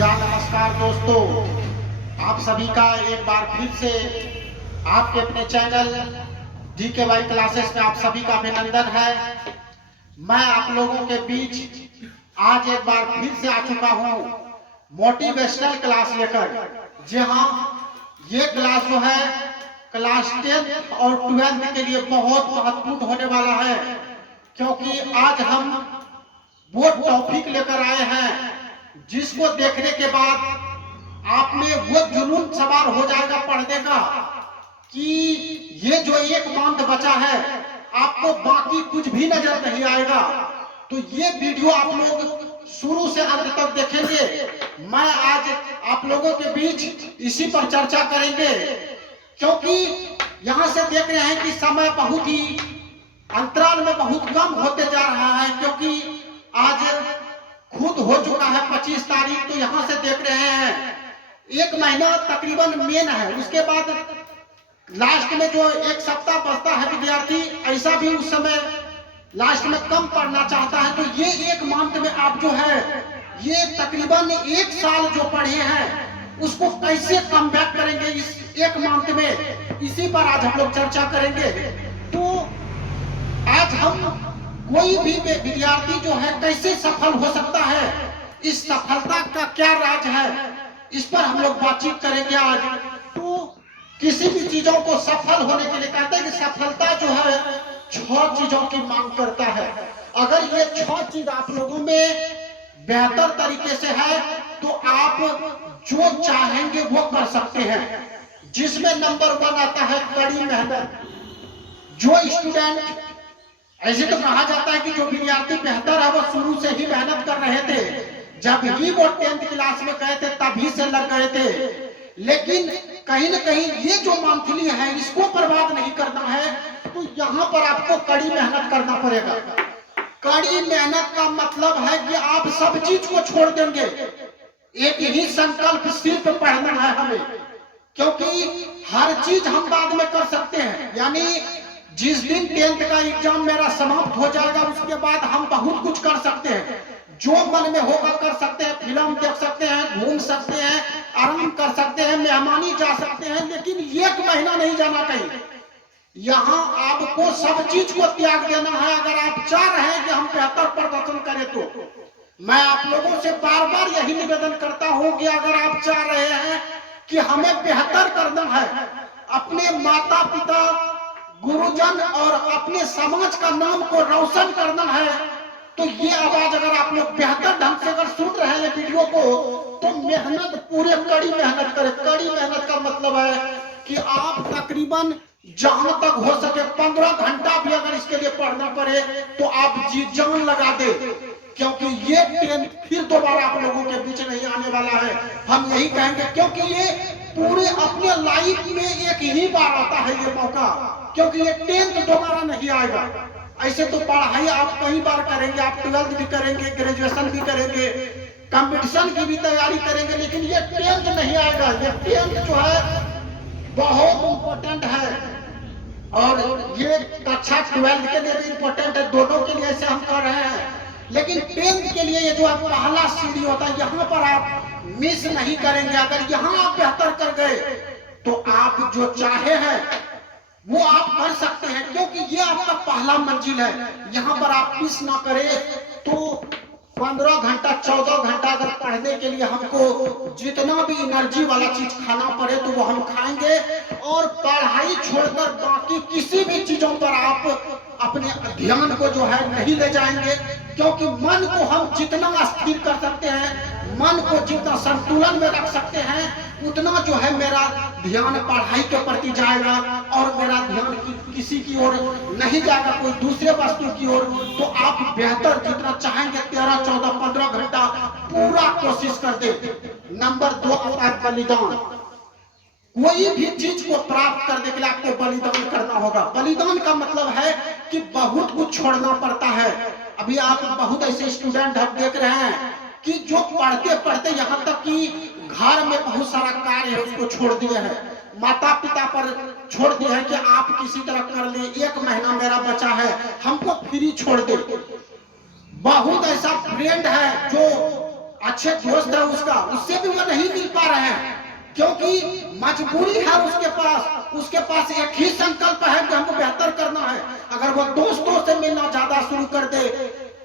नमस्कार दोस्तों, आप सभी का एक बार फिर से आपके अपने चैनल DKY क्लासेस में आप सभी का अभिनंदन है। मैं आप लोगों के बीच आज एक बार फिर से आ चुका हूं मोटिवेशनल क्लास लेकर। जी हाँ, ये क्लास जो है क्लास 10 और 12 के लिए बहुत महत्वपूर्ण होने वाला है, क्योंकि आज हम वो टॉपिक लेकर आए हैं जिसको देखने के बाद आप में वो जुनून सवार हो जाएगा पढ़ने का कि ये जो एक मंथ बचा है आपको बाकी कुछ भी नजर नहीं आएगा। तो ये वीडियो आप लोग शुरू से अंत तक देखेंगे। मैं आज आप लोगों के बीच इसी पर चर्चा करेंगे, क्योंकि यहाँ से देख रहे हैं कि समय बहुत ही अंतराल में बहुत कम होते जा रहा है, क्योंकि आज खुद हो चुका है 25 तारीख। तो यहाँ से देख रहे हैं एक महीना तकरीबन मेन है, उसके बाद लास्ट में जो एक सप्ताह बचता है विद्यार्थी ऐसा भी उस समय लास्ट में कम पढ़ना चाहता है। तो ये एक मंथ में आप जो है ये तकरीबन एक साल जो पढ़े हैं उसको कैसे कम बैक करेंगे इस एक मंथ में, इसी पर आज हम लोग चर्चा करेंगे। तो आज हम कोई भी विद्यार्थी जो है कैसे सफल हो सकता है, इस सफलता का क्या राज है, इस पर हम लोग बातचीत करेंगे आज। तो किसी भी चीजों को सफल होने के लिए कहते हैं कि सफलता जो है 6 चीजों की मांग करता है। अगर ये 6 चीज आप लोगों में बेहतर तरीके से है तो आप जो चाहेंगे वो कर सकते हैं, जिसमें नंबर 1 आता है कड़ी मेहनत। जो स्टूडेंट, ऐसे तो कहा जाता है कि जो विद्यार्थी बेहतर है वो शुरू से ही मेहनत कर रहे थे, जब ही वो 10th क्लास में गए थे तभी से लग गए थे। लेकिन कहीं न कहीं ये जो मंथली है इसको बर्बाद नहीं करना है, तो यहाँ पर आपको कड़ी मेहनत करना पड़ेगा। कड़ी मेहनत का मतलब है कि आप सब चीज को छोड़ देंगे, एक ही संकल्प सिर्फ पढ़ना है हमें, क्योंकि हर चीज हम बाद में कर सकते हैं। यानी जिस दिन 10th का एग्जाम मेरा समाप्त हो जाएगा उसके बाद हम बहुत कुछ कर सकते हैं, जो मन में होगा कर सकते हैं, फिल्म देख सकते हैं, घूम सकते हैं, आराम कर सकते हैं, मेहमानी जा सकते हैं, लेकिन 1 महीना नहीं जाना कहीं। यहाँ आपको सब चीज को त्याग देना है अगर आप चाह रहे हैं कि हम बेहतर प्रदर्शन करें। तो मैं आप लोगों से बार बार यही निवेदन करता हूं कि अगर आप चाह रहे हैं कि हमें बेहतर करना है, अपने माता पिता, गुरुजन और अपने समाज का नाम को रोशन करना है, तो ये आवाज अगर आप लोग बेहतर ढंग से अगर सुन रहे हैं वीडियो को, तो मेहनत, पूरे कड़ी मेहनत करें। कड़ी मेहनत का मतलब है कि आप तकरीबन जहां तक हो सके 15 घंटा भी अगर इसके लिए पढ़ना पड़े तो आप जी जान लगा दे, क्योंकि ये 10 फिर दोबारा आप लोगों के बीच नहीं आने वाला है। हम यही कहेंगे, क्योंकि ये पूरे अपने लाइफ में एक ही बार आता है ये मौका, क्योंकि ये 10th दोबारा नहीं आएगा। ऐसे तो पढ़ाई आप कई बार करेंगे, आप 12th भी करेंगे, ग्रेजुएशन भी करेंगे, कंपटीशन की भी तैयारी करेंगे, लेकिन ये 10th नहीं आएगा। ये 10th जो है बहुत इंपॉर्टेंट है, और ये कक्षा 12th के लिए भी इंपॉर्टेंट है, दोनों के लिए ऐसे हम कर रहे हैं। लेकिन 10th के लिए ये जो पहला सीढ़ी होता है यहाँ पर आप मिस नहीं करेंगे। अगर यहाँ आप बेहतर कर गए तो आप जो चाहे हैं वो आप कर सकते हैं, क्योंकि ये आपका पहला मंजिल है। यहाँ पर आप मिस ना करें। तो 15 घंटा 14 घंटा अगर पढ़ने के लिए हमको जितना भी एनर्जी वाला चीज खाना पड़े तो वो हम खाएंगे, और पढ़ाई छोड़कर बाकी किसी भी चीजों पर आप अपने ध्यान को जो है नहीं ले जाएंगे, क्योंकि मन को हम जितना स्थिर कर सकते हैं, मन को जितना संतुलन में रख सकते हैं, उतना जो है मेरा ध्यान पढ़ाई के प्रति जाएगा, और मेरा ध्यान किसी की ओर नहीं जाएगा, कोई दूसरे वस्तु की ओर। तो आप बेहतर जितना चाहेंगे 13, 14, 15 घंटा पूरा कोशिश कर दे। नंबर 2 आता है बलिदान। कोई भी चीज को प्राप्त करने के लिए आपको बलिदान करना होगा। बलिदान का मतलब है कि बहुत कुछ छोड़ना पड़ता है। अभी आप बहुत ऐसे स्टूडेंट हम देख रहे हैं कि जो पढ़ते पढ़ते यहाँ तक कि घर में बहुत सारा कार्य है उसको छोड़ दिए हैं, माता पिता पर छोड़ दिए हैं कि आप किसी तरह कर ले, 1 महीना मेरा बचा है, हमको फ्री छोड़ दे। बहुत ऐसा फ्रेंड है जो अच्छे दोस्त है उसका, उससे भी वो नहीं मिल पा रहे हैं क्योंकि मजबूरी है उसके पास एक ही संकल्प है कि हमको बेहतर करना है। अगर वो दोस्तों से मिलना ज्यादा शुरू कर दे,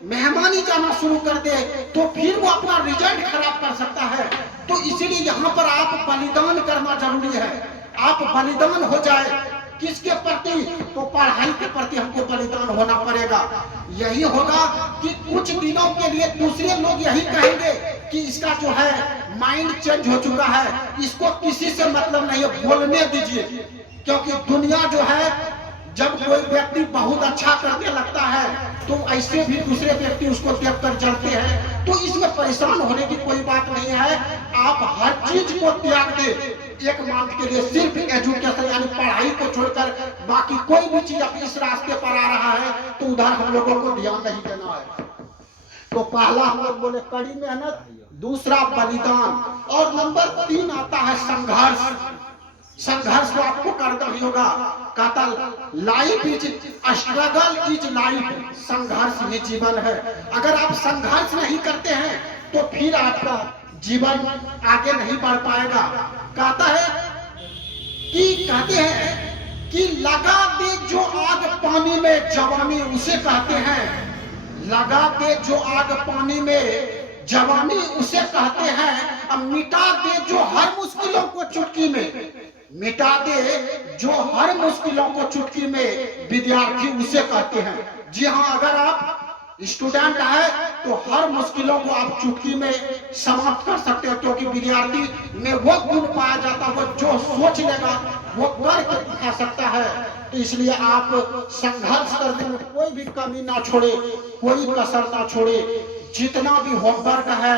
मेहमानी जाना शुरू कर दे, तो फिर वो अपना रिजल्ट खराब कर सकता है। तो इसीलिए यहाँ पर आप बलिदान करना जरूरी है। आप बलिदान हो जाए किसके प्रति? तो पढ़ाई के प्रति हमको बलिदान होना पड़ेगा। यही होगा कि कुछ दिनों के लिए दूसरे लोग यही कहेंगे कि इसका जो है माइंड चेंज हो चुका है, इसको किसी से मतलब नहीं है, बोलने दीजिए। क्योंकि दुनिया जो है, जब कोई व्यक्ति बहुत अच्छा करने लगता है तो ऐसे भी दूसरे व्यक्ति उसको देखकर जलते हैं। तो इसमें परेशान होने की कोई बात नहीं है। आप हर चीज को त्याग दे एक मंथ के लिए, सिर्फ एजुकेशन यानी पढ़ाई को छोड़कर बाकी कोई भी चीज अब इस रास्ते पर आ रहा है तो उधर हम लोगों को ध्यान नहीं देना है। तो पहला हम लोग बोले कड़ी मेहनत, दूसरा बलिदान, और नंबर 3 आता है संघर्ष। संघर्ष को आपको करना ही होगा। कहता life is struggle is life, संघर्ष ही जीवन है। अगर आप संघर्ष नहीं करते हैं तो फिर आपका जीवन आगे नहीं बढ़ पाएगा। कहते हैं कि लगा दे जो आग पानी में जवानी उसे कहते हैं। लगा दे जो आग पानी में जवानी उसे कहते हैं। अब मिटा दे जो हर मुश्किलों को चुटकी में, मिटा दे जो हर मुश्किलों को चुटकी में, विद्यार्थी उसे कहते हैं। जी हाँ, अगर आप स्टूडेंट है तो हर मुश्किलों को आप चुटकी में समाप्त कर सकते हो, क्योंकि विद्यार्थी में वो गुण पाया जाता है, वो जो सोच लेगा वो करके दिखा सकता है। तो इसलिए आप संघर्ष करने में कोई भी कमी ना छोड़े, कोई कसर ना छोड़े। जितना भी होमवर्क है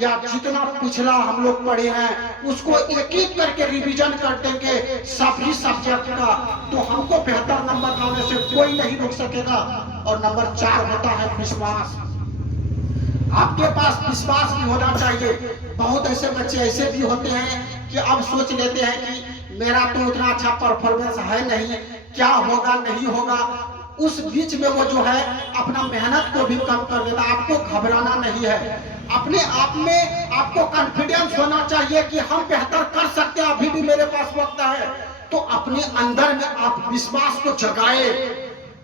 या जितना पिछला हम लोग पढ़े हैं उसको एक एक करके रिवीजन कर देंगे सभी सब्जेक्ट का, तो हमको बेहतर नंबर लाने से कोई नहीं रोक सकेगा। और नंबर 4 होता है विश्वास। आपके पास विश्वास भी होना चाहिए। बहुत ऐसे बच्चे ऐसे भी होते हैं कि अब सोच लेते हैं कि मेरा तो उतना अच्छा परफॉर्मेंस है नहीं, क्या होगा नहीं होगा। उस बीच में वो जो है अपना मेहनत को भी कम कर देता। आपको घबराना नहीं है, अपने आप में आपको कॉन्फिडेंस होना चाहिए कि हम बेहतर कर सकते हैं, अभी भी मेरे पास वक्त है। तो अपने अंदर में आप विश्वास को जगाए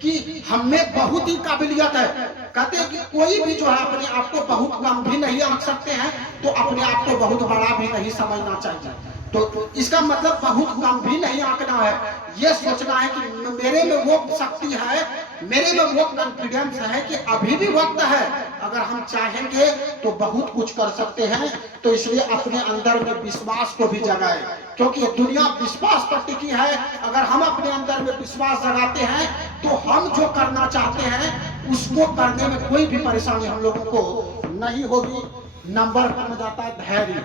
कि हम में बहुत ही काबिलियत है। कहते हैं कि कोई भी जो है अपने आप को बहुत कम भी नहीं आंक सकते हैं, तो अपने आप को बहुत बड़ा भी नहीं समझना चाहिए। तो इसका मतलब बहुत कम भी नहीं आंकना है, ये सोचना है कि मेरे में वो शक्ति है, मेरे में वो कॉन्फिडेंस है कि अभी भी वक्त है, अगर हम चाहेंगे तो बहुत कुछ कर सकते हैं। तो इसलिए अपने अंदर में विश्वास को भी जगाए, क्योंकि दुनिया विश्वास पर टिकी है। अगर हम अपने अंदर में विश्वास जगाते हैं तो हम जो करना चाहते हैं उसको करने में कोई भी परेशानी हम लोगों को नहीं होगी। नंबर बन जाता है धैर्य।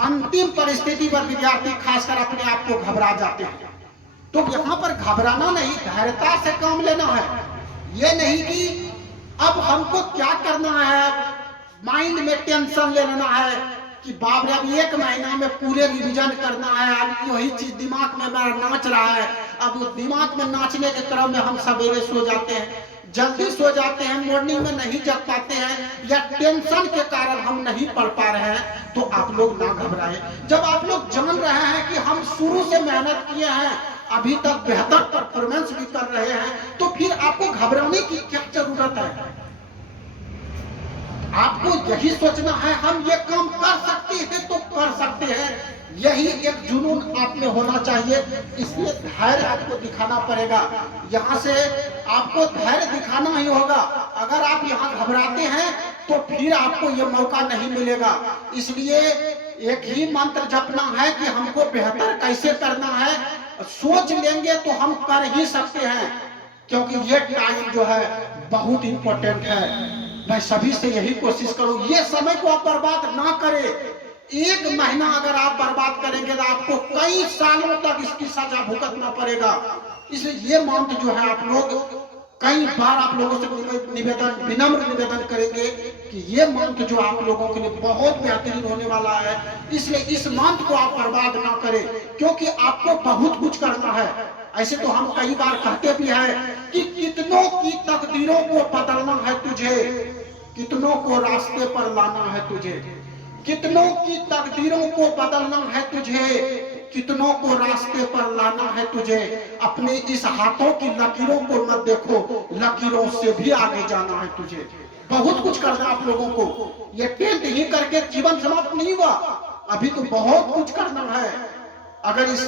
अंतिम परिस्थिति पर विद्यार्थी खासकर अपने आप को घबरा जाते हैं। तो यहाँ पर घबराना नहीं, धैर्यता से काम लेना है। ये नहीं कि अब हमको क्या करना है, माइंड में टेंशन ले लेना है कि बाप रे अब 1 महीना में पूरे रिवीजन करना है, अब यही चीज दिमाग में मेरा नाच रहा है। अब दिमाग में नाचने के क्रम में हम सवेरे सो जाते हैं, जल्दी सो जाते हैं, मॉर्निंग में नहीं जग पाते हैं, या टेंशन के कारण हम नहीं पढ़ पा रहे हैं। तो आप लोग ना घबराए। जब आप लोग जान रहे हैं कि हम शुरू से मेहनत किए हैं, अभी तक बेहतर परफॉर्मेंस भी कर रहे हैं, तो फिर आपको घबराने की क्या जरूरत है। आपको यही सोचना है हम ये काम कर सकते हैं तो कर सकते हैं, यही एक जुनून आप में होना चाहिए। इसलिए धैर्य आपको दिखाना पड़ेगा। यहाँ से आपको धैर्य दिखाना ही होगा। अगर आप यहाँ घबराते हैं तो फिर आपको ये मौका नहीं मिलेगा। इसलिए एक ही मंत्र जपना है कि हमको बेहतर कैसे करना है। सोच लेंगे तो हम कर ही सकते हैं, क्योंकि ये टाइम जो है बहुत इंपॉर्टेंट है। मैं सभी से यही कोशिश करूं, ये समय को आप बर्बाद ना करें। 1 महीना अगर आप बर्बाद करेंगे तो आपको कई सालों तक इसकी सजा भुगतना पड़ेगा। इसलिए ये मंत्र जो है आप लोग कई बार आप लोगों से निवेदन, विनम्र निवेदन करेंगे कि ये मंत्र जो आप लोगों के लिए बहुत बेहतरीन होने वाला है। इसलिए इस मंत्र को आप बर्बाद ना करें, क्योंकि आपको बहुत कुछ करना है। ऐसे तो हम कई बार कहते भी हैं कि कितनों की तकदीरों को बदलना है तुझे, कितनों को रास्ते पर लाना है तुझे, कितनों की तकदीरों को बदलना है तुझे, कितनों को रास्ते पर लाना है तुझे। अपने इस हाथों की लकीरों को मत देखो, लकीरों से भी आगे जाना है तुझे। बहुत कुछ करना आप लोगों को, ये टेंट ही करके जीवन समाप्त नहीं हुआ, अभी तो बहुत कुछ करना है। अगर इस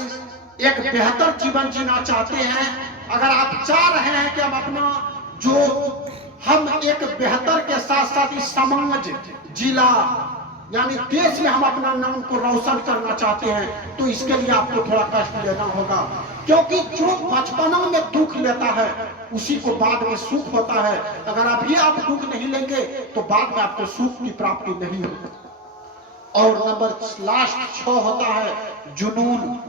एक बेहतर जीवन जीना चाहते हैं, अगर आप चाह रहे हैं कि हम अपना हम एक बेहतर के साथ साथ इस समाज, जिला यानी देश में हम अपना नाम को रोशन करना चाहते हैं, तो इसके लिए आपको थोड़ा कष्ट लेना होगा। क्योंकि जो बचपना में दुख लेता है उसी को बाद में सुख होता है। अगर अभी आप दुख नहीं लेंगे तो बाद में आपको सुख की प्राप्ति नहीं होगी। और नंबर लास्ट 6 होता है जुनून।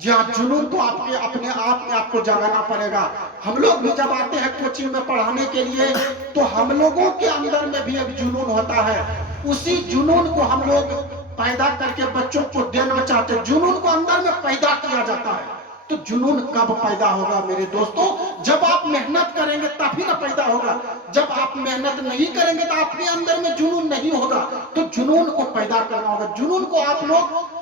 जी हाँ, जुनून तो आपके अपने आप में आपको जगाना पड़ेगा। हम लोग भी जब आते हैं कोचिंग में पढ़ाने के लिए, तो हम लोगों के अंदर में भी एक जुनून होता है। उसी जुनून को हम लोग पैदा करके बच्चों को देना चाहते हैं। जुनून को अंदर में पैदा किया जाता है। तो जुनून कब पैदा होगा मेरे दोस्तों? जब आप मेहनत करेंगे तभी ना पैदा होगा। जब आप मेहनत नहीं करेंगे तो आपके अंदर में जुनून नहीं होगा। तो जुनून को पैदा करना होगा। जुनून को आप लोग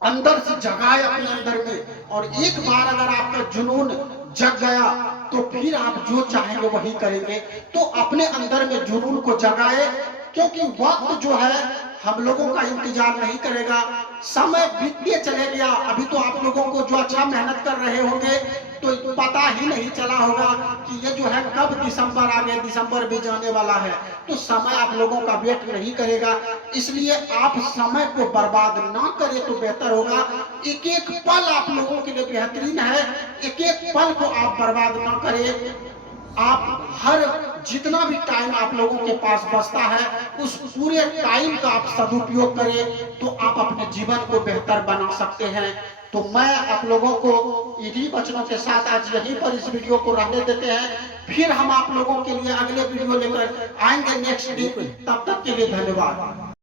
अंदर से जगाए अपने अंदर में, और एक बार अगर आपका जुनून जग गया तो फिर आप जो चाहेंगे वही करेंगे। तो अपने अंदर में जुनून को जगाए, क्योंकि वक्त जो है हम लोगों का इंतजार नहीं करेगा। समय बीतते चले गया। अभी तो आप लोगों को जो अच्छा मेहनत कर रहे होंगे तो पता ही नहीं चला होगा कि ये जो है कब दिसंबर आ गया, दिसंबर भी जाने वाला है। तो समय आप लोगों का वेट नहीं करेगा, इसलिए आप समय को बर्बाद ना करें तो बेहतर होगा। एक एक पल आप लोगों के लिए बेहतरीन है, एक एक पल को आप बर्बाद ना करें। आप हर जितना भी टाइम आप लोगों के पास बचता है उस पूरे टाइम का आप सदुपयोग करें, तो आप अपने जीवन को बेहतर बना सकते हैं। तो मैं आप लोगों को इन्हीं वचनों के साथ आज यहीं पर इस वीडियो को रहने देते हैं। फिर हम आप लोगों के लिए अगले वीडियो लेकर आएंगे नेक्स्ट वीक। तब तक के लिए धन्यवाद।